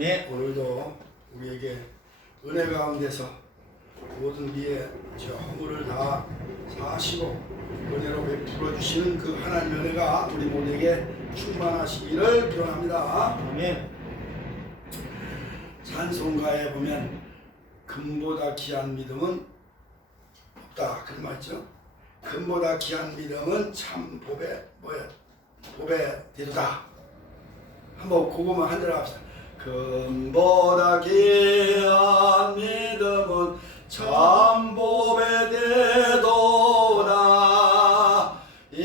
아멘. 오늘도 우리에게 은혜 가운데서 모든 우리의 허물을 다 사하시고 은혜로 베풀어 주시는 그 하나님의 은혜가 우리 모두에게 충만하시기를 기원합니다. 아멘. 찬송가에 보면 금보다 귀한 믿음은 없다 그런 말 있죠. 금보다 귀한 믿음은 참 복의 대도다. 한번 그거만 한 절 합시다. 금보다 귀한 믿음은 참 복의 대도다. 이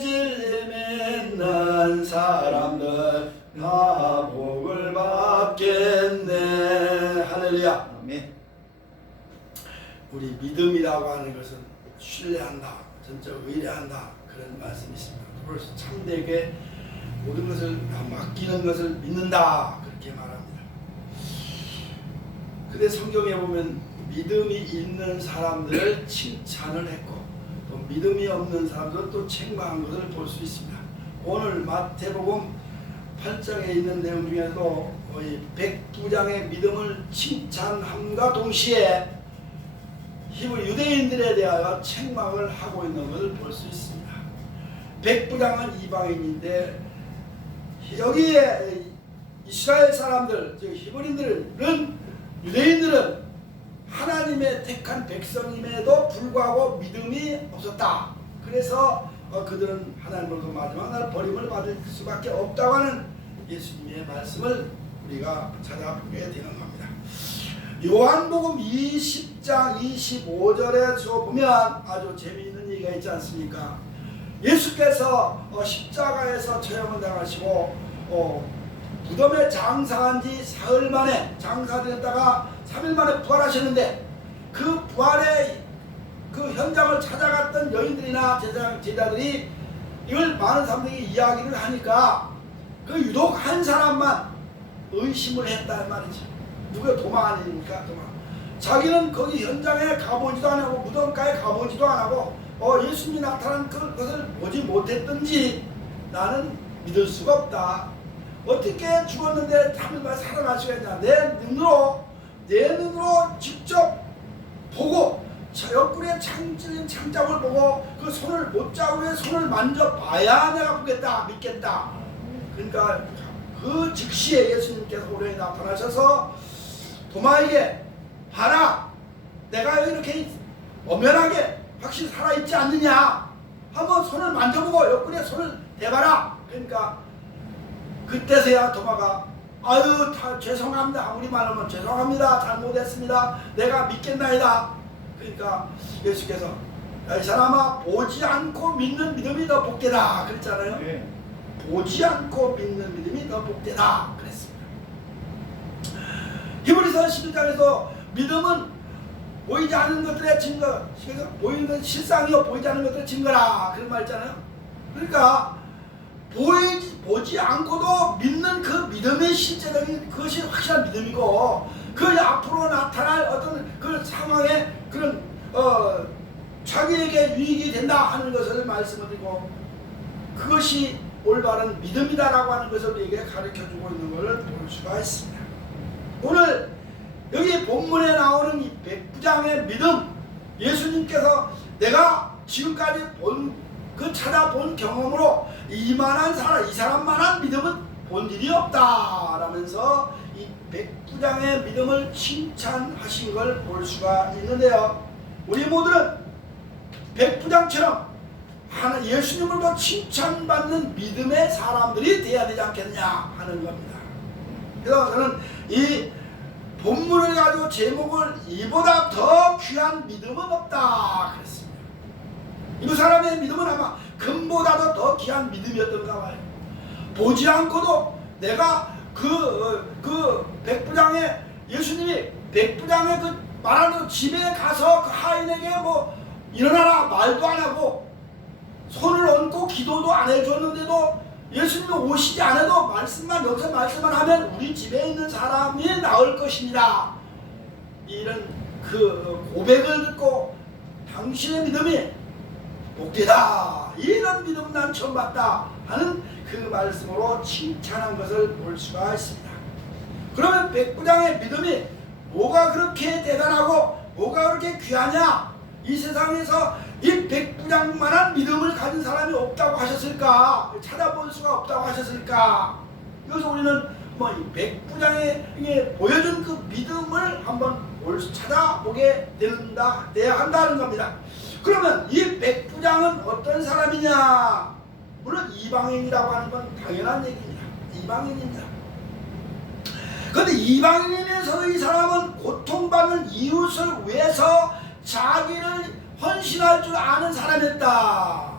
진리 믿는 사람들 다 복을 받겠네. 할렐루야. 아멘. 우리 믿음이라고 하는 것은 신뢰한다, 전적 의뢰한다 그런 말씀이 있습니다. 그래서 참되게 모든 것을 다 맡기는 것을 믿는다 그렇게 말합니다. 근데 성경에 보면 믿음이 있는 사람들을 칭찬을 했고 또 믿음이 없는 사람들은 또 책망한 것을 볼 수 있습니다. 오늘 마태복음 8장에 있는 내용 중에서도 거의 백부장의 믿음을 칭찬함과 동시에 히브리 유대인들에 대하여 책망을 하고 있는 것을 볼 수 있습니다. 백부장은 이방인인데 여기에 이스라엘 사람들, 즉 히브리인들은, 유대인들은 하나님의 택한 백성임에도 불구하고 믿음이 없었다. 그래서 그들은 하나님으로부터 마지막 날 버림을 받을 수밖에 없다고 하는 예수님의 말씀을 우리가 찾아보게 되는 겁니다. 요한복음 20장 25절에 보면 아주 재미있는 얘기가 있지 않습니까? 예수께서 십자가에서 처형을 당하시고 무덤에 장사한 지 사흘 만에 장사되었다가 3일 만에 부활하셨는데 그 부활의 그 현장을 찾아갔던 여인들이나 제자들이 이걸 많은 사람들이 이야기를 하니까 그 유독 한 사람만 의심을 했다는 말이지. 누가 도마 아닙니까? 도마. 자기는 거기 현장에 가보지도 안 하고 무덤가에 가보지도 안 하고 예수님이 나타난 그것을 보지 못했든지 나는 믿을 수가 없다. 어떻게 죽었는데 3일 만에 살아나시겠냐. 내 눈으로 직접 보고 옆구리에 창 장작을 보고 그 손을 못자국에 손을 만져봐야 내가 보겠다, 믿겠다. 그러니까 그 즉시에 예수님께서 우리에게 나타나셔서 도마에게 봐라, 내가 이렇게 엄연하게 확실히 살아있지 않느냐, 한번 손을 만져보고 옆구리에 손을 대봐라. 그러니까 그때서야 도마가 아유 죄송합니다, 우리 말하면 죄송합니다, 잘못했습니다, 내가 믿겠나이다. 그러니까 예수께서 이 사람아 보지 않고 믿는 믿음이 더 복되다 그랬잖아요. 네. 보지 않고 믿는 믿음이 더 복되다 그랬습니다. 히브리서 11장에서 믿음은 보이지 않는 것들의 증거, 보이는 건 실상이요 보이지 않는 것들의 증거라 그런 말 있잖아요. 그러니까 보지 않고도 믿는 그 믿음의 실제적인 그것이 확실한 믿음이고 그 앞으로 나타날 어떤 그 상황에 그런 자기에게 유익이 된다 하는 것을 말씀을 드리고 그것이 올바른 믿음이다라고 하는 것을 우리에게 가르쳐주고 있는 것을 볼 수가 있습니다. 오늘 여기 본문에 나오는 이 백부장의 믿음, 예수님께서 내가 지금까지 찾아본 경험으로 이 사람만한 믿음은 본 일이 없다 라면서 이 백부장의 믿음을 칭찬하신 걸 볼 수가 있는데요. 우리 모두는 백부장처럼 예수님으로부터 칭찬받는 믿음의 사람들이 되어야 되지 않겠느냐 하는 겁니다. 그래서 저는 이 본문을 가지고 제목을 이보다 더 귀한 믿음은 없다 그랬습니다. 이 사람의 믿음은 아마 금보다도 더 귀한 믿음이었던가 봐요. 보지 않고도 내가 그 백부장의 예수님이 백부장의 그 말하는 집에 가서 그 하인에게 뭐 일어나라 말도 안 하고 손을 얹고 기도도 안 해줬는데도 예수님이 오시지 않아도 말씀만 여기서 말씀만 하면 우리 집에 있는 사람이 나을 것입니다. 이런 그 고백을 듣고 당신의 믿음이 복되다, 이런 믿음 난 처음 봤다 하는 그 말씀으로 칭찬한 것을 볼 수가 있습니다. 그러면 백부장의 믿음이 뭐가 그렇게 대단하고 뭐가 그렇게 귀하냐? 이 세상에서 이 백부장만한 믿음을 가진 사람이 없다고 하셨을까? 찾아볼 수가 없다고 하셨을까? 그래서 우리는 뭐 이 백부장이 보여준 그 믿음을 한번 찾아보게 돼야 한다는 겁니다. 그러면 이 백부장은 어떤 사람이냐? 물론 이방인이라고 하는 건 당연한 얘기입니다. 이방인입니다. 그런데 이방인이면서도 이 사람은 고통받는 이웃을 위해서 자기를 헌신할 줄 아는 사람이었다.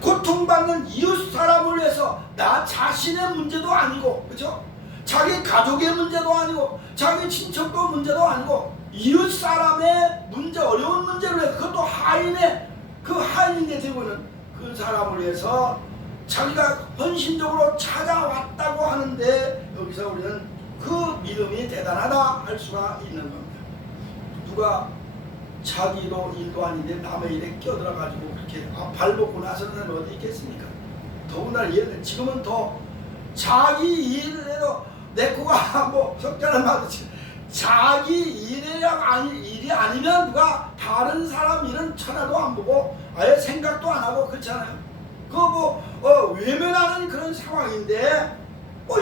고통받는 이웃 사람을 위해서 나 자신의 문제도 아니고, 그렇죠? 자기 가족의 문제도 아니고, 자기 친척도 문제도 아니고, 이웃 사람의 문제, 어려운 문제를 위해서, 그것도 하인의, 그 하인인데 되고 있는 그 사람을 위해서 자기가 헌신적으로 찾아왔다고 하는데, 여기서 우리는 그 믿음이 대단하다 할 수가 있는 겁니다. 누가 자기도 일도 아닌데 남의 일에 끼어들어가지고 그렇게 발벗고 나서는 사람이 어디 있겠습니까? 더군다나 지금은 더 자기 일을 해도 내 코가 뭐 석자는 말이지, 자기 일이 아니면 누가 다른 사람 일은 천하도 안 보고 아예 생각도 안 하고 그렇잖아요. 그거 외면하는 그런 상황인데,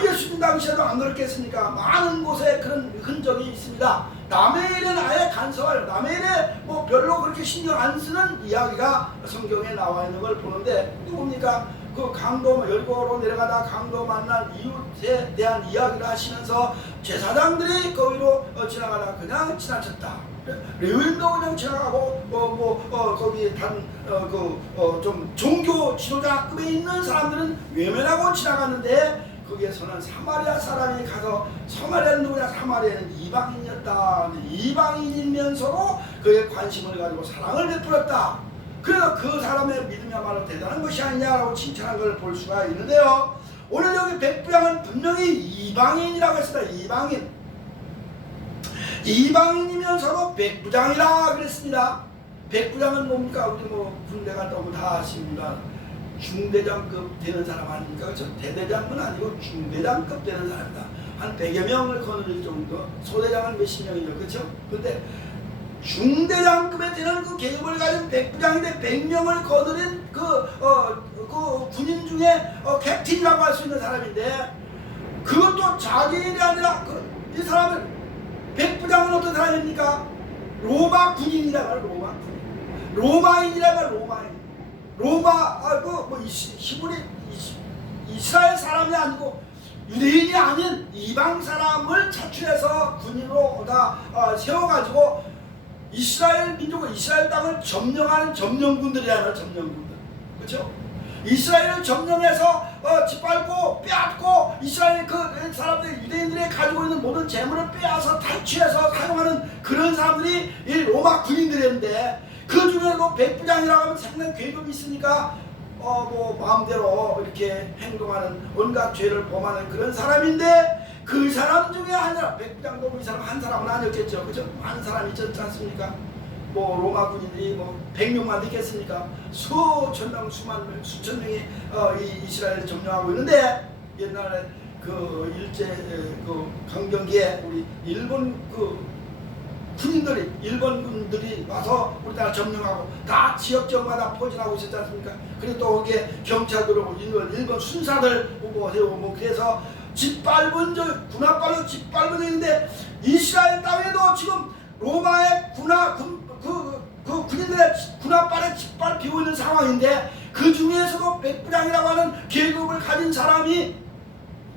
예수님 당시에도 안 그렇겠습니까? 많은 곳에 그런 흔적이 있습니다. 남의 일은 아예 간섭할, 남의 일에 별로 그렇게 신경 안 쓰는 이야기가 성경에 나와 있는 걸 보는데, 누굽니까? 그 강도, 여리고로 내려가다 강도 만난 이웃에 대한 이야기를 하시면서 제사장들이 거기로 지나가다 그냥 지나쳤다. 레위인도 그냥 지나가고 거기 좀 종교 지도자급에 있는 사람들은 외면하고 지나갔는데, 거기에서는 사마리아 사람이 가서, 사마리아는 누구냐? 사마리아는 이방인이었다. 이방인이면서도 그에 관심을 가지고 사랑을 베풀었다. 그래서 그 사람의 믿음이야말로 대단한 것이 아니냐라고 칭찬한 걸 볼 수가 있는데요. 오늘 여기 백부장은 분명히 이방인이라고 했습니다. 이방인이면서도 백부장이라 그랬습니다. 백부장은 뭡니까? 우리 군대 갔다 오면 다 아십니다. 중대장급 되는 사람 아닙니까? 그렇죠? 대대장은 아니고 중대장급 되는 사람이다. 한 100여 명을 거느릴 정도, 소대장은 몇십 명이죠. 그렇죠? 근데 중대장급에 되는 그 계급을 가진 백부장인데 100명을 거느린 그 군인 중에 캡틴이라고 할 수 있는 사람인데, 그것도 자기 일이 아니라 이 사람을, 백부장은 어떤 사람입니까? 로마 군인이라고 해요. 로마 군인. 로마인이라고 해요. 로마인. 히브리 이스라엘 사람이 아니고 유대인이 아닌 이방 사람을 차출해서 군인으로 다 세워가지고 이스라엘 민족을, 이스라엘 땅을 점령하는 점령군들이잖아요. 점령군들, 그렇죠? 이스라엘을 점령해서 짓밟고 빼앗고 이스라엘 그 사람들, 유대인들이 가지고 있는 모든 재물을 빼앗아 탈취해서 사용하는 그런 사람들이 이 로마 군인들인데, 그 중에도 백부장이라고 하면 상당히 계급이 있으니까 마음대로 이렇게 행동하는, 온갖 죄를 범하는 그런 사람인데, 그 사람 중에 하나, 백부장도 이 사람 한 사람은 아니었겠죠. 그죠? 많은 사람이 있지 않습니까? 로마 군인들이 100명만 있겠습니까? 수천 명, 수천 명이 이 이스라엘을 점령하고 있는데, 옛날에 그 일제 강점기에 우리 일본 일본군들이 와서 우리나라 점령하고 다 지역적마다 포진하고 있었지 않습니까? 그리고 또 거기에 경찰들 오고 일본 순사들 오고 해오고, 그래서 군합발로 짓밟은 있는데, 이스라엘 땅에도 지금 로마의 군인들의 군합발에 짓밟히고 있는 상황인데, 그 중에서도 백부장이라고 하는 계급을 가진 사람이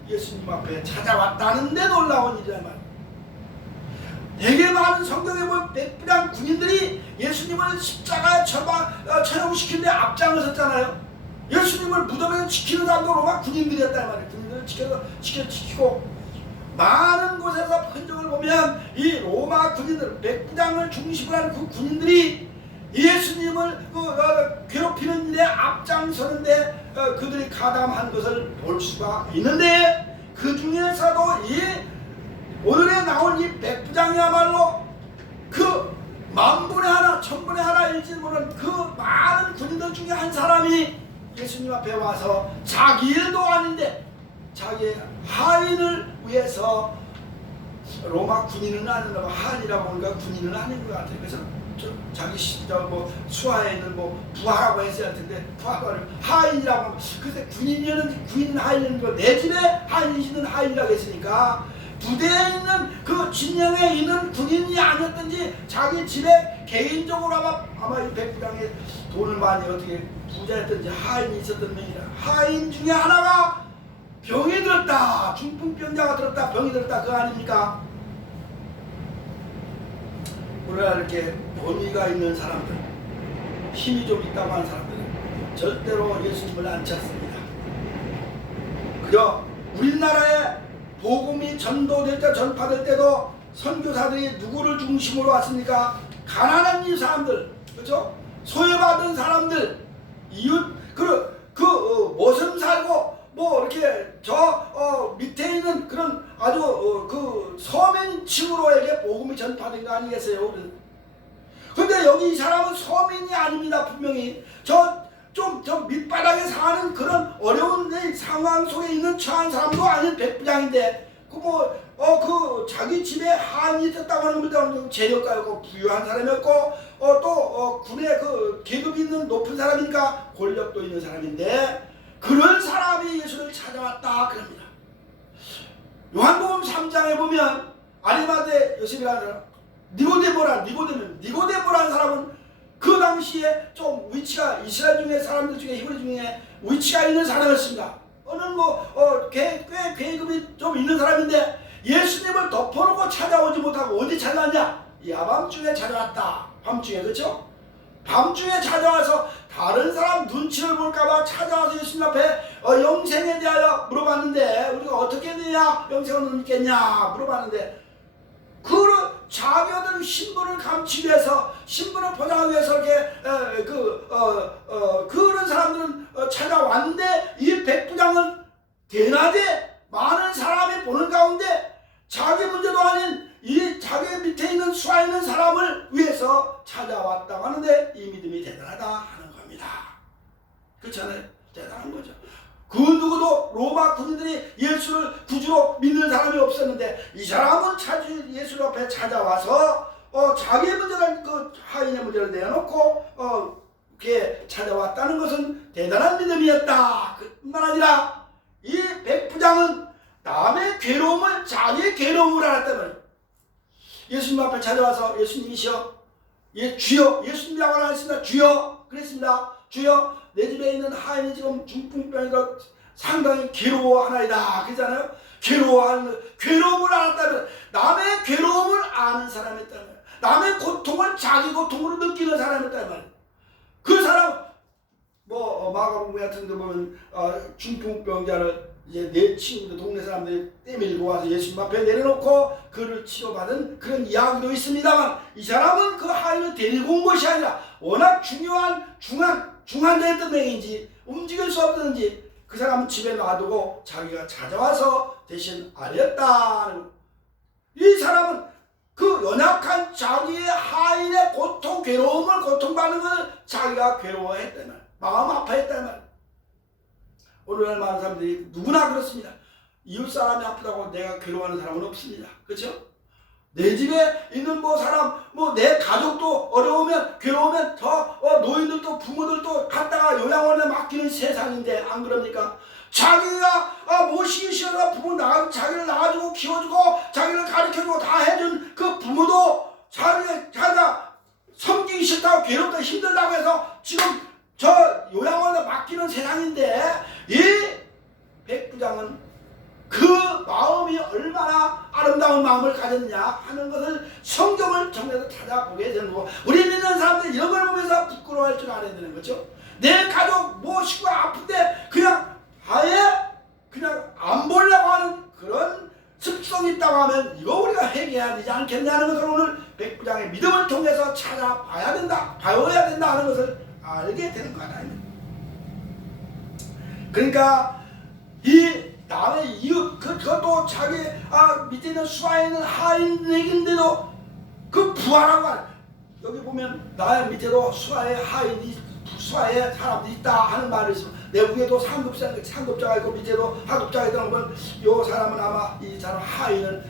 예수님 앞에 찾아왔다는데 놀라운 일이란 말이에요. 되게 많은 성경에 보면 백부장 군인들이 예수님을 십자가에 처형시키는데 앞장서셨잖아요. 예수님을 무덤에서 지키는 사람도 로마 군인들이었단 말이에요. 군인들을 지키고 많은 곳에서 흔적을 보면 이 로마 군인들, 백부장을 중심으로 하는 그 군인들이 예수님을 괴롭히는 일에 앞장서는데 그들이 가담한 것을 볼 수가 있는데, 그 중에서도 오늘에 나온 이 백부장이야말로 그 만분의 하나, 천분의 하나일지 모르는 그 많은 군인들 중에 한 사람이 예수님 앞에 와서 자기 일도 아닌데 자기의 하인을 위해서 로마 군인은 아닌가 봐. 한이라고 보니까 군인은 아닌 것 같아요. 그래서 자기 뭐 수하에 있는 뭐 부하라고 했어야 할 텐데 부하를 하인이라고 하면 글쎄 군인이는 군인 하인인 거 내 집에 하인이시는 하인이라고 했으니까 부대에 있는 그 진영에 있는 군인이 아니었든지 자기 집에 개인적으로 아마 이 백부장의 돈을 많이 어떻게 부자였든지 하인이 있었던 명이라 하인 중에 하나가 병이 들었다. 중풍병자가 들었다. 병이 들었다. 그거 아닙니까? 우리가 이렇게 권위가 있는 사람들, 힘이 좀 있다고 하는 사람들은 절대로 예수님을 안 찾습니다. 그저 우리나라에 복음이 전도될 때 전파될 때도 선교사들이 누구를 중심으로 왔습니까? 가난한 이 사람들, 그렇죠? 소외받은 사람들, 이웃 모섬 살고 뭐 이렇게 밑에 있는 그런 아주 그 서민층으로에게 복음이 전파된 거 아니겠어요? 근데 여기 이 사람은 서민이 아닙니다. 분명히 저 밑바닥에 사는 그런 어려운 상황 속에 있는 처한 사람도 아닌 백부장인데 그 자기 집에 한이 있었다고 하는 겁니다. 재력가였고 부유한 사람이었고 또 군의 그 계급이 있는 높은 사람이니까 권력도 있는 사람인데 그런 사람이 예수를 찾아왔다 그럽니다. 요한복음 3장에 보면 아리마대 요셉이라는 사람 니고데모라는 사람은 그 당시에 좀 위치가 이스라엘 중에 사람들 중에 히브리 중에 위치가 있는 사람이었습니다. 꽤 계급이 좀 있는 사람인데 예수님을 덮어놓고 찾아오지 못하고 어디 찾아왔냐? 야밤중에 찾아왔다. 밤중에, 그렇죠? 밤중에 찾아와서 다른 사람 눈치를 볼까봐 찾아와서 예수님 앞에 영생에 대하여 물어봤는데 우리가 어떻게 되냐? 영생을 믿겠냐? 물어봤는데 자기들 신분을 감추기 위해서 신분을 포장하기 위해서 이렇게 그런 사람들은 찾아왔는데 이 백부장은 대낮에 많은 사람이 보는 가운데 자기 문제도 아닌 이 자기 밑에 있는 수하에 있는 사람을 위해서 찾아왔다고 하는데 이 믿음이 대단하다 하는 겁니다. 그렇잖아요. 대단한 거죠. 그 누구도 로마 군인들이 예수를 구주로 믿는 사람이 없었는데 이 사람은 예수 앞에 찾아와서 자기의 문제를 그 하인의 문제를 내놓고 이렇게 찾아왔다는 것은 대단한 믿음이었다. 그뿐만 아니라 이 백부장은 남의 괴로움을 자기의 괴로움을 알았단 말이에요. 예수님 앞에 찾아와서 예수님이시여 주여 예수님이라고 안 했습니다. 주여 그랬습니다. 주여 내 집에 있는 하인이 지금 중풍병이라 상당히 괴로워하나이다. 그러잖아요. 괴로움을 알았다면 남의 괴로움을 아는 사람이었다면 남의 고통을 자기 고통으로 느끼는 사람이었다면 그 사람 마가복음 같은 데 보면 중풍병자를 이제 내 친구들 동네 사람들이 떼밀고 와서 예수님 앞에 내려놓고 그를 치료받은 그런 이야기도 있습니다만 이 사람은 그 하인을 데리고 온 것이 아니라 워낙 중요한 중환자였던 명인지 움직일 수 없었는지 그 사람은 집에 놔두고 자기가 찾아와서 대신 알렸다. 이 사람은 그 연약한 자기의 하인의 고통, 괴로움을 고통받는 것을 자기가 괴로워했단 말, 마음 아파했단 말. 오늘날 많은 사람들이 누구나 그렇습니다. 이웃 사람이 아프다고 내가 괴로워하는 사람은 없습니다. 그렇죠? 내 집에 있는 사람, 내 가족도 어려우면, 괴로우면 노인들도 부모들도 갖다가 요양원에 맡기는 세상인데, 안 그럽니까? 자기가 모시기 싫어서 자기를 낳아주고 키워주고, 자기를 가르쳐주고 다 해준 그 부모도 자기가 섬기기 싫다고 괴롭다 힘들다고 해서 지금 저 요양원에 맡기는 세상인데, 이 백부장은 그 마음이 얼마나 아름다운 마음을 가졌냐 하는 것을 성경을 통해서 찾아보게 되는 거고, 우리 믿는 사람들 이런 걸 보면서 부끄러워할 줄 알아야 되는 거죠. 내 가족 식구가 아픈데 그냥 아예 그냥 안 보려고 하는 그런 습성이 있다고 하면 이거 우리가 회개해야 되지 않겠냐는 것을 오늘 백부장의 믿음을 통해서 찾아봐야 된다, 배워야 된다 하는 것을 알게 되는 거 아닙니까? 그러니까 이 남의 이웃 그것도 자기 밑에 있는 수하에 있는 하인에게인데도 그 부하라고 하는, 여기 보면 나의 밑에도 수하에 사람들이 있다 하는 말이 있습니다. 내 위에도 상급자가 있고 밑에도 하급자가 있다는 건 이 사람은 아마 이 사람 하인은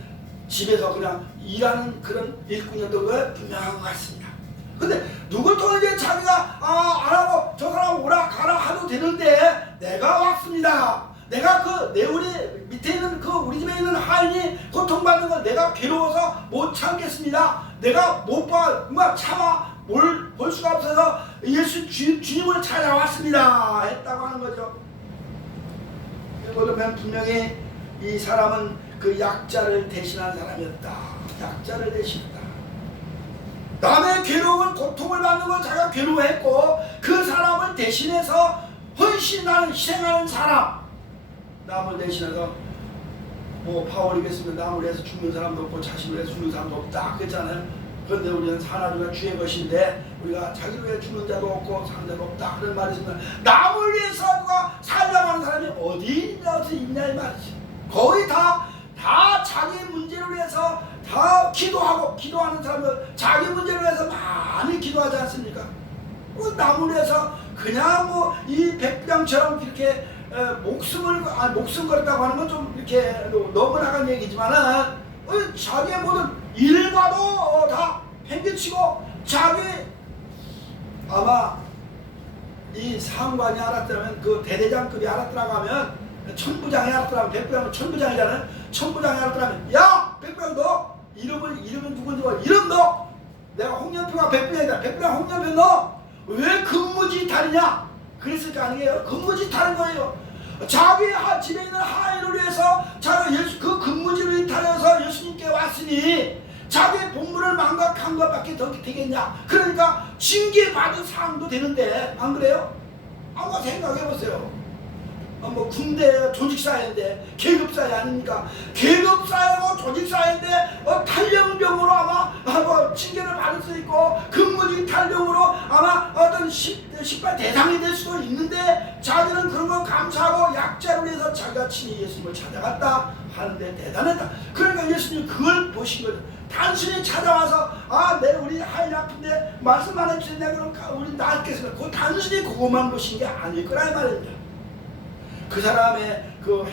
집에서 그냥 일하는 그런 일꾼이었던 거 분명한 것 같습니다. 근데 누굴 통해 자기가 안 하고 저 사람 오라 가라 하도 되는데 내가 왔습니다. 내가 내 우리 밑에 있는 우리 집에 있는 하인이 고통받는 걸 내가 괴로워서 못 참겠습니다. 내가 못 참아 볼 수가 없어서 예수 주님을 찾아왔습니다. 했다고 하는 거죠. 그러면 분명히 이 사람은 그 약자를 대신한 사람이었다. 약자를 대신했다. 남의 괴로움을 고통을 받는 걸 자기가 괴로워했고 그 사람을 대신해서 헌신하는 희생하는 사람. 남을 대신해서 바울이겠으면 남을 위해서 죽는 사람도 없고 자신을 위해서 죽는 사람도 없다 그랬잖아요. 그런데 우리는 사나주가 주의 것인데 우리가 자기를 위해 죽는 자도 없고 사는 자도 없다 그런 말이 있습니다. 남을 위해서 누가 살려고 하는 사람이 어디 있냐 이 말이지. 거의 다 자기 문제를 위해서 다 기도하는 사람들 자기 문제를 위해서 많이 기도하지 않습니까? 남을 위해서 그냥 이 백부장처럼 이렇게 목숨 걸었다고 하는 건 좀 이렇게 너무 나간 얘기지만은 자기의 모든 일과도 다 팽개치고 자기 아마 이 상관이 알았더라면 그 대대장급이 알았더라고 하면 천부장이 알았더라면 백부장은 천부장이잖아요. 천부장이 알았더라면 야 백부장 너 이름은 누군지 몰라. 이름 너 내가 홍련표가 백부장이다. 백부장 홍련표 너 왜 근무지탈이냐 그랬을 거 아니에요. 근무지탈인 거예요. 자기 집에 있는 하인을 위해서 자기가 그 근무지를 이탈해서 예수님께 왔으니 자기의 본분을 망각한 것밖에 더 되겠냐. 그러니까 징계받은 사람도 되는데 안 그래요? 한번 생각해보세요. 군대 조직사회인데 계급사회 아닙니까? 계급사회고 조직사회인데 탈영병으로 아마 징계를 받을 수 있고 근무지 탈병으로 아마 어떤 식발 대상이 될 수도 있는데 자기는 그런 걸 감사하고 약자를 위해서 자기가 친히 예수님을 찾아갔다 하는데 대단했다. 그러니까 예수님 그걸 보신 거죠. 단순히 찾아와서 우리 하인 아픈데 말씀만 해주세요. 그럼 우리 낫겠습니다. 그 단순히 그것만 보신 게 아닐 거라 이 말입니다. 그 사람의 그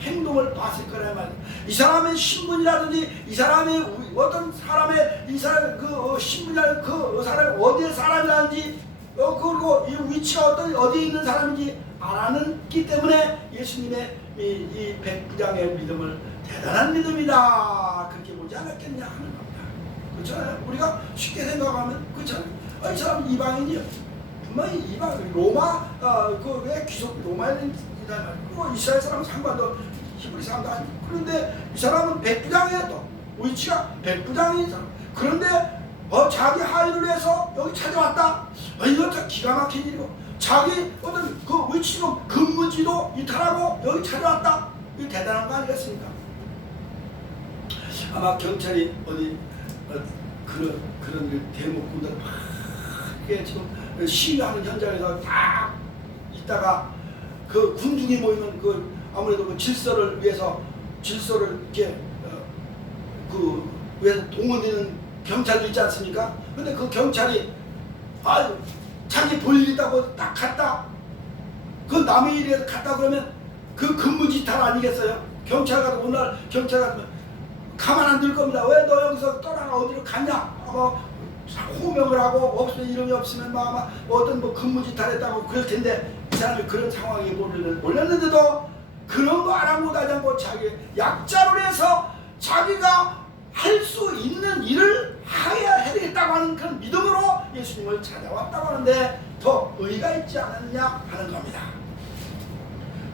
행동을 봤을 거라 말이야. 이 사람의 신분이라든지 이 사람의 어떤 사람의 이 사람의 그 신분이라든지 그 사람이 어디의 사람이라든지 그리고 이 위치가 어디에 있는 사람인지 알았기 때문에 예수님의 이 백부장의 믿음을 대단한 믿음이다 그렇게 보지 않았겠냐 하는 겁니다. 그렇잖아요. 우리가 쉽게 생각하면 그렇잖아요. 이 사람 이방인이요. 분명히 이방 로마 왜 귀속 로마인이다 이스라엘 사람은 상관도 히브리 사람도 아니고 그런데 이 사람은 백부장이에요. 또 위치가 백부장인 사람. 그런데 자기 하인을 위해서 여기 찾아왔다. 이거 참 기가 막힌 일이고 자기 어떤 그 위치도 근무지도 이탈하고 여기 찾아왔다. 이거 대단한 거 아니겠습니까? 아마 경찰이 어디 그런 대목군들 막 지금 시위하는 현장에서 딱 있다가 그 군중이 모이면 아무래도 그 질서를 위해서 이렇게 위해서 동원되는 경찰도 있지 않습니까? 근데 그 경찰이 자기 볼 일 있다고 딱 갔다. 그 남의 일에 갔다 그러면 그 근무지탈 아니겠어요? 경찰 가도 오늘 경찰 같으면 가만 안 둘 겁니다. 왜 너 여기서 떠나가 어디로 갔냐? 호명을 하고 없으면 이름이 없으면 어떤 근무지탈 했다고 그럴 텐데 이 사람이 그런 상황에 몰렸는데도 그런 거 알아 못하지 않고 자기 약자로 해서 자기가 할 수 있는 일을 해야 되겠다고 하는 그런 믿음으로 예수님을 찾아왔다고 하는데 더 의의가 있지 않았냐 하는 겁니다.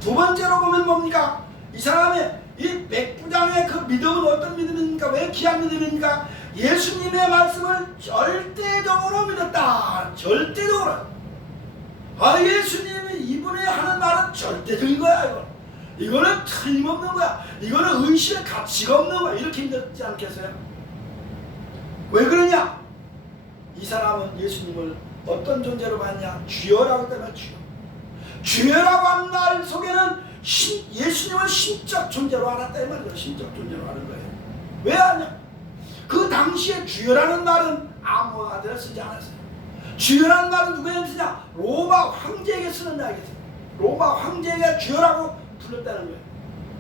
두 번째로 보면 뭡니까? 이 사람의 이 백부장의 그 믿음은 어떤 믿음입니까? 왜 귀한 믿음입니까? 예수님의 말씀을 절대적으로 믿었다. 절대적으로. 예수님이 이분이 하는 말은 절대적인 거야. 이거는 틀림없는 거야. 이거는 의심의 가치가 없는 거야. 이렇게 믿었지 않겠어요? 왜 그러냐? 이 사람은 예수님을 어떤 존재로 봤냐? 주여라고 했다면 주여. 주여라고 한 말 속에는 예수님을 신적 존재로 알았다 이 말이에요. 신적 존재로 아는 거예요. 왜 아냐? 그 당시에 주여라는 말은 아무한테나 쓰지 않았어요. 주여라는 말은 누구에게 쓰냐? 로마 황제에게 쓰는 말이겠어요. 로마 황제에게 주여라고 불렀다는 거예요.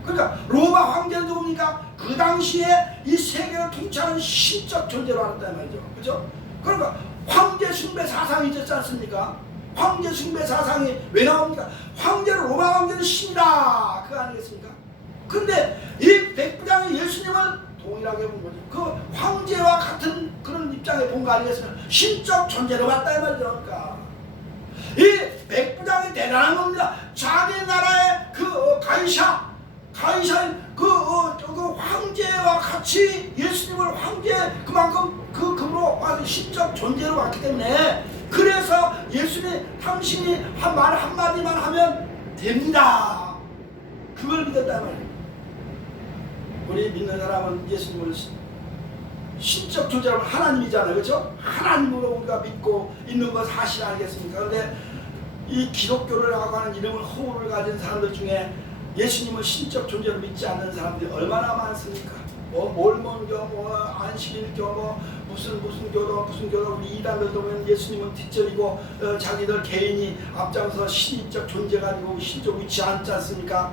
그러니까 로마 황제는 누굽니까? 그 당시에 이 세계를 통치하는 신적 존재로 알았단 말이죠. 그죠? 그러니까 황제 숭배 사상이 있었지 않습니까? 황제 숭배 사상이 왜 나옵니까? 황제는 로마 황제는 신이다, 그거 아니겠습니까? 근데 이 백부장이 예수님을 동일하게 본 거죠. 그 황제와 같은 그런 입장에 본 거 아니겠습니까? 신적 존재로 봤다 이 말이죠. 그러니까 이 백부장이 대단한 겁니다. 자기 나라의 그 가이샤 그 황제와 같이 예수님을 황제 그만큼 그 금으로 신적 존재로 봤기 때문에, 그래서 예수님 당신이 한 말 한마디만 하면 됩니다, 그걸 믿었단 말이에요. 우리 믿는 사람은 예수님을 신적 존재로 하나님이잖아요. 그렇죠? 하나님으로 우리가 믿고 있는 거 사실 아니겠습니까? 그런데 이 기독교라고 하는 이름을 허울을 가진 사람들 중에 예수님을 신적 존재로 믿지 않는 사람들이 얼마나 많습니까? 몰몬교, 안식일교, 무슨 교도 우리 이단들도 보면 예수님은 뒷전이고 자기들 개인이 앞장서 신적 존재 가지고 신적 위치 앉지 않습니까?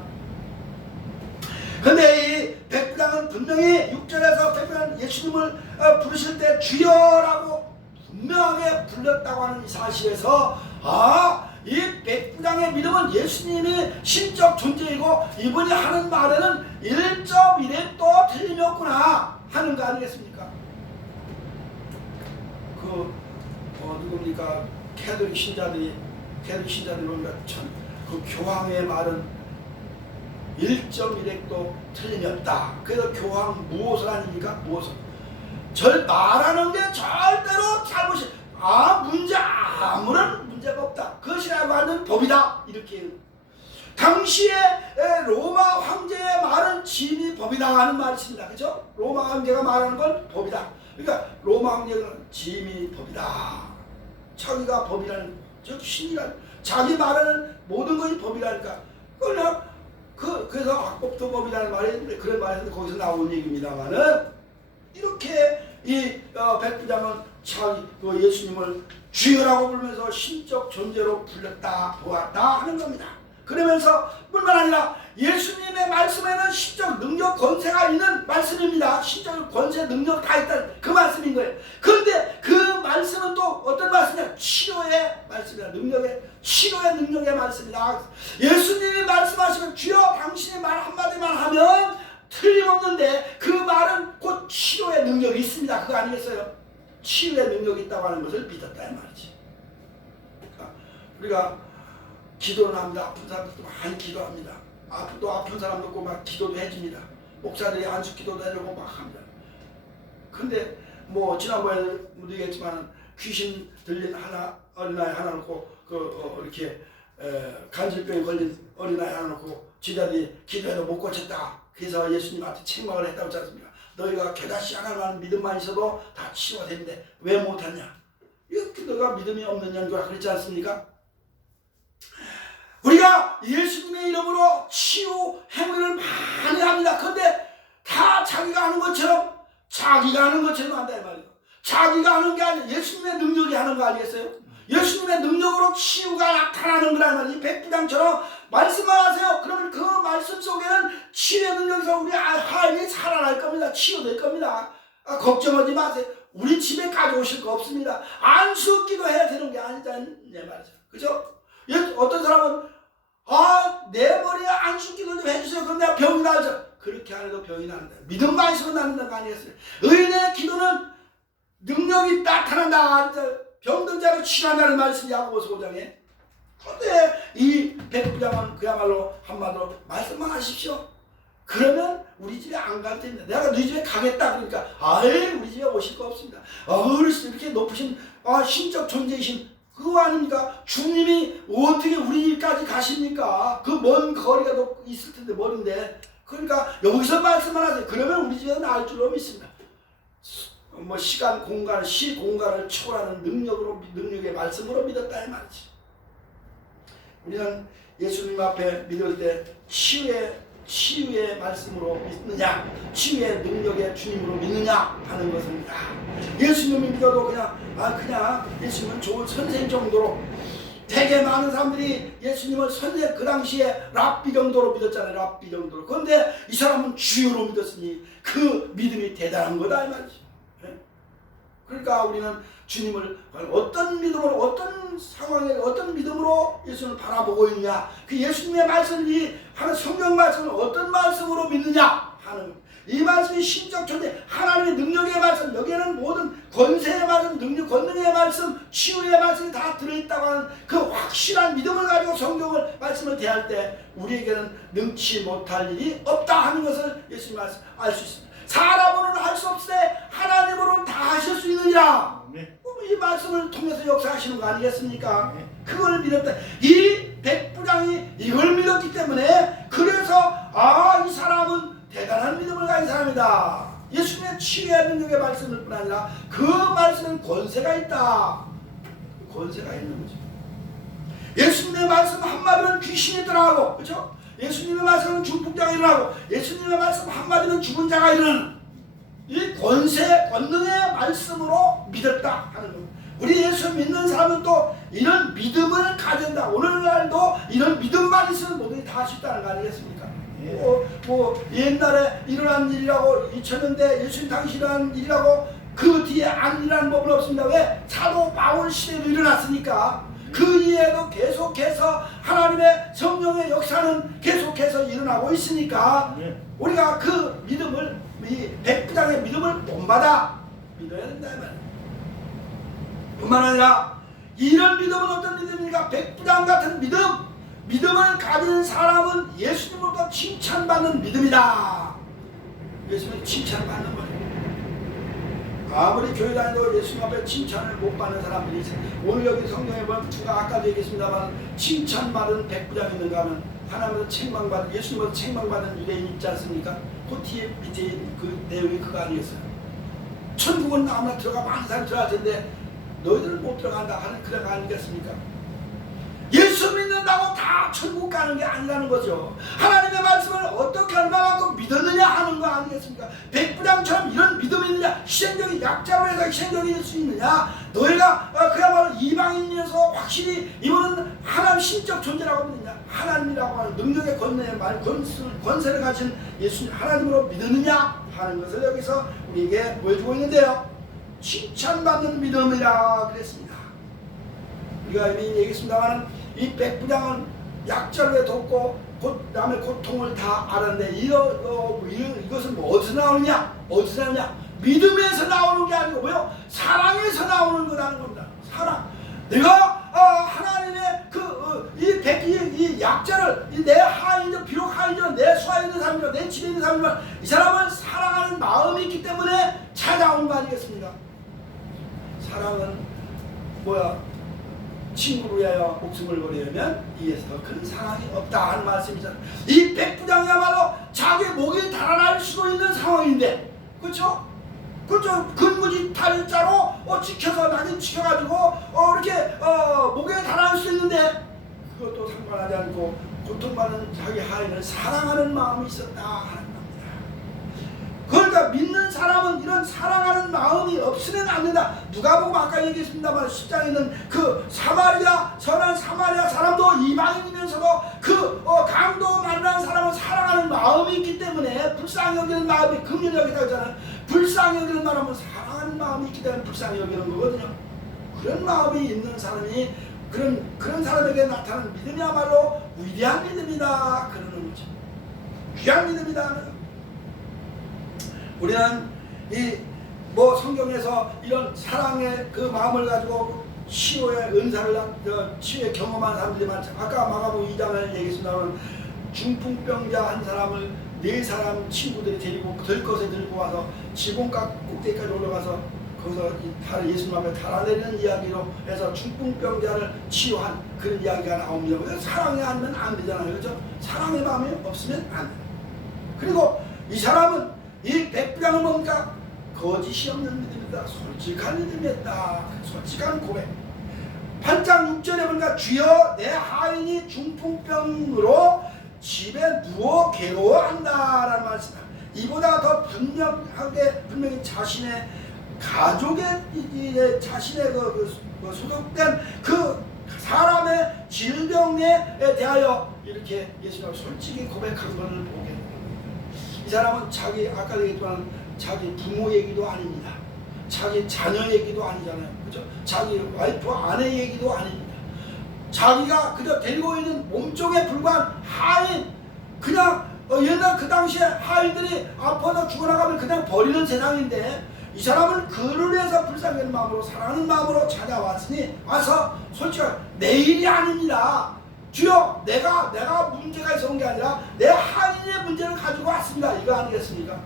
근데 이 백부장은 분명히 6절에서 백부장은 예수님을 부르실 때 주여라고 분명하게 불렀다고 하는 이 사실에서 이 백부장의 믿음은 예수님이 신적 존재이고 이분이 하는 말에는 1.1도 틀림이 없구나 하는 거 아니겠습니까? 누굽니까? 캐톨릭 신자들이 보니까 참 그 교황의 말은 1.1도 틀림이 없다. 그래서 교황 무엇을 아닙니까? 무엇을? 말하는 게 절대로 잘못이 아무런 문제가 없다. 그것이라고 하는 법이다. 이렇게 당시에 로마 황제의 말은 진이 법이다 하는 말이 있습니다. 그죠? 로마 황제가 말하는 건 법이다. 그러니까 로마 황제는 진이 법이다. 자기가 법이라는, 즉 신이라는, 자기 말하는 모든 것이 법이라니까. 그래서 악법도 법이라는 말이 있는데 그런 말에서 거기서 나온 얘기입니다만은, 이렇게 이 백부장은 그 예수님을 주여라고 부르면서 신적 존재로 불렀다 보았다 하는 겁니다. 그러면서 뿐만 아니라 예수님의 말씀에는 신적 능력 권세가 있는 말씀입니다. 신적 권세 능력 다 있다는 그 말씀인 거예요. 그런데 그 말씀은 또 어떤 말씀이냐? 치료의 말씀이다. 치료의 능력의 말씀이다. 예수님이 말씀하시면 주여 당신이 말 한마디만 하면 틀림없는데 그 말은 곧 치료의 능력이 있습니다. 그거 아니겠어요? 치유의 능력이 있다고 하는 것을 믿었다 이 말이지. 우리가 기도는 합니다. 아픈 사람들도 많이 기도합니다. 또 아픈 사람도 있고 막 기도도 해줍니다. 목사들이 안수 기도도 해주고 막 합니다. 근데 지난번에도 얘기했지만 귀신 들린 어린아이 하나 놓고 이렇게 간질병에 걸린 어린아이 하나 놓고 지자들이 기도해도 못 고쳤다. 그래서 예수님한테 책망을 했다고 하지 않습니까? 너희가 깨닫지 않을 믿음만 있어도 다 치유가 되는데 왜 못하냐? 이렇게 너가 믿음이 없는 연구라 그랬지 않습니까? 우리가 예수님의 이름으로 치유 행위를 많이 합니다. 그런데 다 자기가 하는 것처럼 한다 이 말이에요. 자기가 하는 게 아니라 예수님의 능력이 하는 거 아니겠어요? 예수님의 능력으로 치유가 나타나는 거란 말이에요. 백부장처럼 말씀만 하세요. 그러면 그 말씀 속에는 치유의 능력에서 우리 하인이 살아날 겁니다. 치유될 겁니다. 걱정하지 마세요. 우리 집에 가져오실 거 없습니다. 안수기도 해야 되는 게 아니잖아요 말이죠. 그죠? 어떤 사람은 내 머리에 안수기도 좀 해주세요. 그럼 내가 병이 나죠. 그렇게 안 해도 병이 나는다. 믿음만 있으면 나는다는 거 아니겠어요? 의인의 기도는 능력이 나타난다. 병든 자를 치료한다는 말씀이 야고보서 5장에. 그런데 이 백부장은 그야말로 한마디로 말씀만 하십시오. 그러면 우리 집에 안 갈 텐데 내가 너희 집에 가겠다 그러니까 우리 집에 오실 거 없습니다. 어르신 이렇게 높으신 신적 존재이신 그거 아닙니까? 주님이 어떻게 우리 집까지 가십니까? 그 먼 거리가 있을 텐데 멀은데. 그러니까 여기서 말씀만 하세요. 그러면 우리 집에 나을 줄로 믿습니다. 시간 공간 시공간을 초월하는 능력의 말씀으로 믿었다 이 말이지. 우리는 예수님 앞에 믿을 때 치유의 말씀으로 믿느냐, 치유의 능력의 주님으로 믿느냐 하는 것입니다. 예수님을 믿어도 그냥 예수님은 좋은 선생 정도로 되게 많은 사람들이 예수님을 선제 그 당시에 랍비 정도로 믿었잖아요. 랍비 정도로. 그런데 이 사람은 주요로 믿었으니 그 믿음이 대단한 거다 이 말이죠. 그러니까 우리는 주님을 어떤 믿음으로, 어떤 상황에, 어떤 믿음으로 예수를 바라보고 있느냐, 그 예수님의 말씀이 하는 성경 말씀을 어떤 말씀으로 믿느냐 하는 이 말씀이 신적 존재, 하나님의 능력의 말씀, 여기에는 모든 권세의 말씀, 능력, 권능의 말씀, 치유의 말씀이 다 들어있다고 하는 그 확실한 믿음을 가지고 성경을 말씀을 대할 때 우리에게는 능치 못할 일이 없다 하는 것을 예수님 말씀 알 수 있습니다. 사람으로는 할 수 없으되 하나님으로는 다 하실 수 있느니라. 이 말씀을 통해서 역사하시는 거 아니겠습니까? 그걸 믿었다. 이 백부장이 이걸 믿었기 때문에 그래서 이 사람은 대단한 믿음을 가진 사람이다. 예수님의 치유의 능력의 말씀일 뿐 아니라 그 말씀은 권세가 있다. 권세가 있는 거죠. 예수님의 말씀 한마디면 귀신이 떠나가고, 그렇죠? 예수님의 말씀은 중풍자가 일어나고, 예수님의 말씀 한마디면 죽은 자가 일어나는 이 권세, 권능의 말씀으로 믿었다 하는 겁니다. 우리 예수 믿는 사람은 또 이런 믿음을 가진다. 오늘날도 이런 믿음만 있으면 모든 게 다 할 수 있다는 거 아니겠습니까? 옛날에 일어난 일이라고 2000년대 예수님 당시 일어난 일이라고 그 뒤에 안 일어난 법은 없습니다. 왜? 사도 바울 시대도 일어났으니까 그 이후에도 계속해서 하나님의 성령의 역사는 계속해서 일어나고 있으니까 우리가 그 믿음을, 이 백부장의 믿음을 본받아 믿어야 된다 이 말이에요. 뿐만 아니라 이런 믿음은 어떤 믿음입니까? 백부장 같은 믿음을 가진 사람은 예수님으로부터 칭찬받는 믿음이다. 예수님은 칭찬받는 거예요. 아무리 교회 다녀도 예수님 앞에 칭찬을 못 받는 사람들이 있어요. 오늘 여기 성경에 보면 제가 아까도 얘기했습니다만 칭찬받은 백부장 있는가 하면 하나님으로 책망받은, 예수님으로 책망받은 유대인 있지 않습니까? 그 뒤에 밑에 그 내용이 그거 아니겠어요? 천국은 아무나 들어가 많은 사람이 들어갈 텐데 너희들은 못 들어간다 하는 그런 거 아니겠습니까? 예수 믿는다고 다 천국 가는 게 아니라는 거죠. 하나님의 말씀을 어떻게 얼마만큼 믿었느냐 하는 거 아니겠습니까? 백부장처럼 이런 믿음이 있느냐, 희생적인 약자로 해서 희생적일 수 있느냐, 너희가 그야말로 이방인이면서 확실히 이분은 하나님 신적 존재라고 믿느냐, 하나님이라고 하는 능력의 권세의 말, 권세를 가진 예수님 하나님으로 믿느냐 하는 것을 여기서 우리에게 보여주고 있는데요. 칭찬받는 믿음이라 그랬습니다. 우리가 이미 얘기했습니다만 이 백부장은 약자를 돕고 남의 고통을 다 알았는데 이것은 뭐 어디서 나오느냐? 어디서 나오느냐? 믿음에서 나오는 게 아니고 뭐요? 사랑에서 나오는 거라는 겁니다. 사랑. 내가 하나님의 이 약자를, 내 하인들, 비록 하인들은 내 수하에 있는 사람이지만, 내 집에 있는 사람이지만 이 사람을 사랑하는 마음이 있기 때문에 찾아온 거 아니겠습니까? 사랑은 뭐야? 친구를 위하여 목숨을 버리려면 이에서 더 큰 사랑이 없다 하는 말씀이잖아요. 이 백부장이야말로 자기 목이 달아날 수도 있는 상황인데, 그렇죠? 그렇죠? 근무지 탈자로 지켜서 낙인 지켜가지고 이렇게 목에 달아날 수 있는데 그것도 상관하지 않고 고통받는 자기 하인을 사랑하는 마음이 있었다 하는 겁니다. 그러니까 믿는 사람은 이런 사랑하는 마음이 없으면 안 된다. 누가복음 아까 얘기했습니다만 10장에 있는 그 선한 사마리아 사람도 이방인이면서도 그 강도 만난 사람을 사랑하는 마음이 있기 때문에, 불쌍히 여기는 마음이 긍휼히 여기다 하잖아요. 불쌍히 여기는 마음은 사랑하는 마음이 있기 때문에 불쌍히 여기는 거거든요. 그런 마음이 있는 사람이 그런 사람에게 나타나는 믿음이야말로 위대한 믿음이다 그러는 거죠. 귀한 믿음이다. 우리는 성경에서 이런 사랑의 그 마음을 가지고 치유의 은사를, 치유의 경험한 사람들이 많죠. 아까 마가복음 2장을 얘기했습니다만 중풍병자 한 사람을 4사람 친구들이 데리고 들것에 들고 와서 지붕각 꼭대기까지 올라가서 거기서 예수님 앞에 달아내리는 이야기로 해서 중풍병자를 치유한 그런 이야기가 나옵니다. 사랑이 아니면 안 되잖아요. 그렇죠? 사랑의 마음이 없으면 안 돼요. 그리고 이 사람은, 이 백부장은 뭡니까? 거짓이 없는 믿음이다. 솔직한 믿음이었다. 솔직한 고백. 8장 6절에 보니까 주여 내 하인이 중풍병으로 집에 누워 괴로워한다라는 말씀입니다. 이보다 더 분명히 자신의 가족의 자신의 소속된 그 사람의 질병에 대하여 이렇게 예수가 솔직히 고백한 것을 보게 됩니다. 이 사람은 자기 아까 얘기했지만 자기 부모 얘기도 아닙니다. 자기 자녀 얘기도 아니잖아요. 그죠? 자기 와이프 아내 얘기도 아닙니다. 자기가 그저 데리고 있는 몸종에 불과한 하인, 그냥 옛날 그 당시에 하인들이 아파서 죽어나가면 그냥 버리는 세상인데 이 사람은 그를 위해서 불쌍한 마음으로 사랑하는 마음으로 찾아왔으니 와서 솔직하게 내 일이 아닙니다. 주여 내가 문제가 있어 온 게 아니라 내 하인의 문제를 가지고 왔습니다. 이거 아니겠습니까?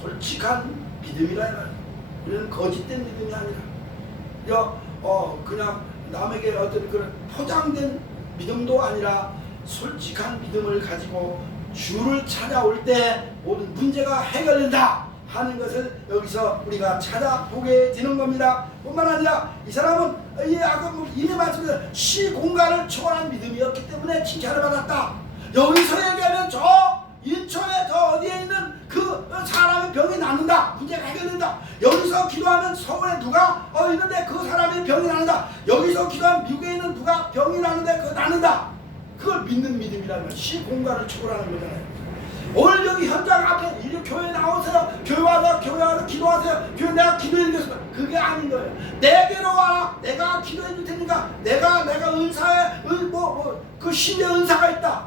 솔직한 믿음이라 말이에요. 우리는 거짓된 믿음이 아니라 그냥 남에게 어떤 그런 포장된 믿음도 아니라 솔직한 믿음을 가지고 주를 찾아올 때 모든 문제가 해결된다 하는 것을 여기서 우리가 찾아보게 되는 겁니다. 뿐만 아니라 이 사람은 아까 이미 말씀드린 시공간을 초월한 믿음이었기 때문에 칭찬을 받았다. 여기서 얘기하면 저 인천에 저 어디에 있는 그 사람의 병이 낫는다. 문제가 해결된다. 여기서 기도하면 서울에 누가 있는데 그 사람의 병이 낫는다. 여기서 기도하면 미국에 있는 누가 병이 낫는데 그거 낫는다. 그걸 믿는 믿음이라는 건 시공간을 초월하는 거잖아요. 오늘 여기 현장 앞에 이제 교회 나오세요. 교회 와서 기도하세요. 교회 내가 기도해 드리겠습니다. 그게 아닌 거예요. 내게로 와라. 내가 기도해 줄 테니까 내가 은사에 그 신의 은사가 있다.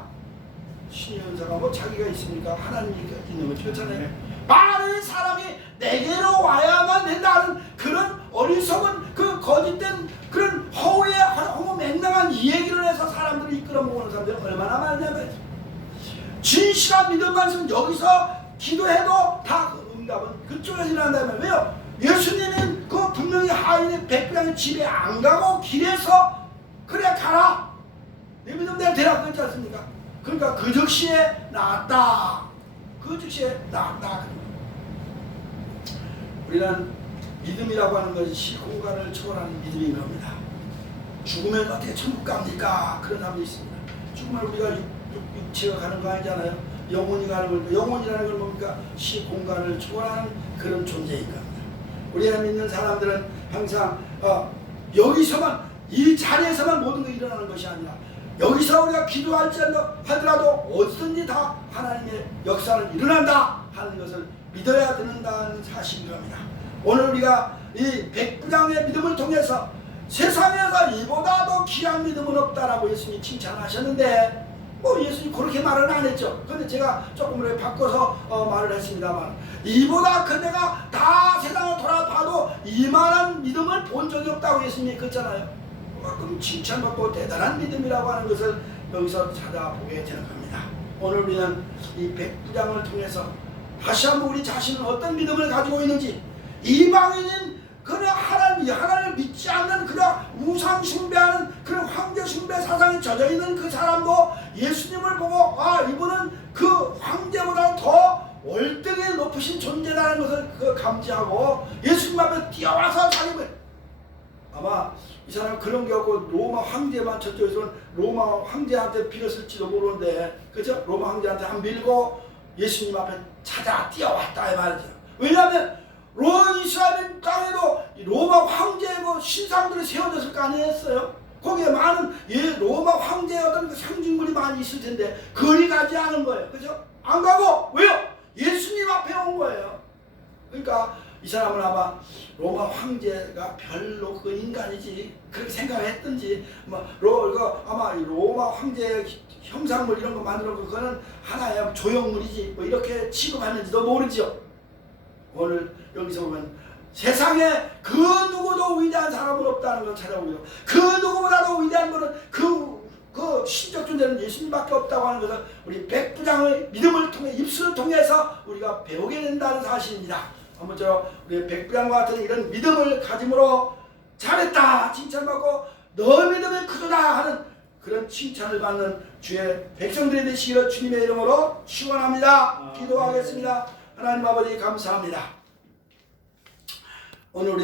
신의 은사가 자기가 있습니까? 하나님이 있는 거죠. 그렇잖아요. 많은 사람이 내게로 와야만 된다는 그런 어리석은 그 거짓된 그런 허무맹랑한 이 얘기를 해서 사람들을 이끌어 모으는 사람들이 얼마나 많냐면 진실한 믿음만 있으면 여기서 기도해도 다 응답은 그쪽에서 일어난다면 왜요? 예수님은 그 분명히 하인의 백부장의 집에 안 가고 길에서 그래 가라 내 믿음대로 되라 그랬지 않습니까? 그러니까 그 즉시에 나았다. 그 즉시에 나았다. 우리는 믿음이라고 하는 것이 시공간을 초월하는 믿음인 겁니다. 죽으면 어떻게 천국 갑니까? 그런 사람도 있습니다. 죽으면 우리가 육체가 가는 거 아니잖아요. 영혼이 가는 겁니다. 영혼이라는 건 뭡니까? 시공간을 초월하는 그런 존재인 겁니다. 우리가 믿는 사람들은 항상 여기서만 이 자리에서만 모든 것이 일어나는 것이 아니라 여기서 우리가 기도할지 하더라도 어디든지 다 하나님의 역사는 일어난다 하는 것을 믿어야 된다는 사실인 겁니다. 오늘 우리가 이 백부장의 믿음을 통해서 세상에서 이보다 더 귀한 믿음은 없다라고 예수님이 칭찬하셨는데 예수님 그렇게 말은 안 했죠. 근데 제가 조금 바꿔서 말을 했습니다만 이보다 내가 다 세상을 돌아봐도 이만한 믿음을 본 적이 없다고 예수님이 그랬잖아요. 그럼 칭찬받고 대단한 믿음이라고 하는 것을 여기서 찾아보게 되는 겁니다. 오늘 우리는 이 백부장을 통해서 다시 한번 우리 자신은 어떤 믿음을 가지고 있는지 이방인인 그냥 하나님을 믿지 않는 그냥 우상 숭배하는 그런 황제 숭배 사상에 젖어 있는 그 사람도 예수님을 보고 이분은 그 황제보다 더 월등히 높으신 존재라는 것을 감지하고 예수님 앞에 뛰어와서 자기를 아마 이 사람 그런 게 없고 로마 황제만 저쪽에서는 로마 황제한테 빌었을지도 모르는데 그죠? 로마 황제한테 안 빌고 예수님 앞에 찾아 뛰어왔다 이 말이죠. 왜냐하면 이스라엘 땅에도 로마 황제의 신상들이 세워졌을 거 아니었어요? 거기에 많은 로마 황제의 어떤 상징물이 많이 있을 텐데 그리 가지 않은 거예요. 그죠? 안 가고 왜요? 예수님 앞에 온 거예요. 그러니까 이 사람은 아마 로마 황제가 별로 그 인간이지 그렇게 생각했든지 아마 로마 황제의 형상물 이런 거 만들어 놓고 그거는 하나의 조형물이지 이렇게 취급하는지도 모르죠. 오늘 여기서 보면 세상에 그 누구도 위대한 사람은 없다는 걸 찾아보죠. 그 누구보다도 위대한 분은 그 신적 존재는 예수님밖에 없다고 하는 것을 우리 백부장의 믿음을 통해 입술을 통해서 우리가 배우게 된다는 사실입니다. 아무쪼록 우리 백부장과 같은 이런 믿음을 가짐으로 잘했다 칭찬받고 너 믿음이 크도다 하는 그런 칭찬을 받는 주의 백성들이 되시기를 주님의 이름으로 축원합니다. 기도하겠습니다. 하나님 아버지 감사합니다. 오늘 우리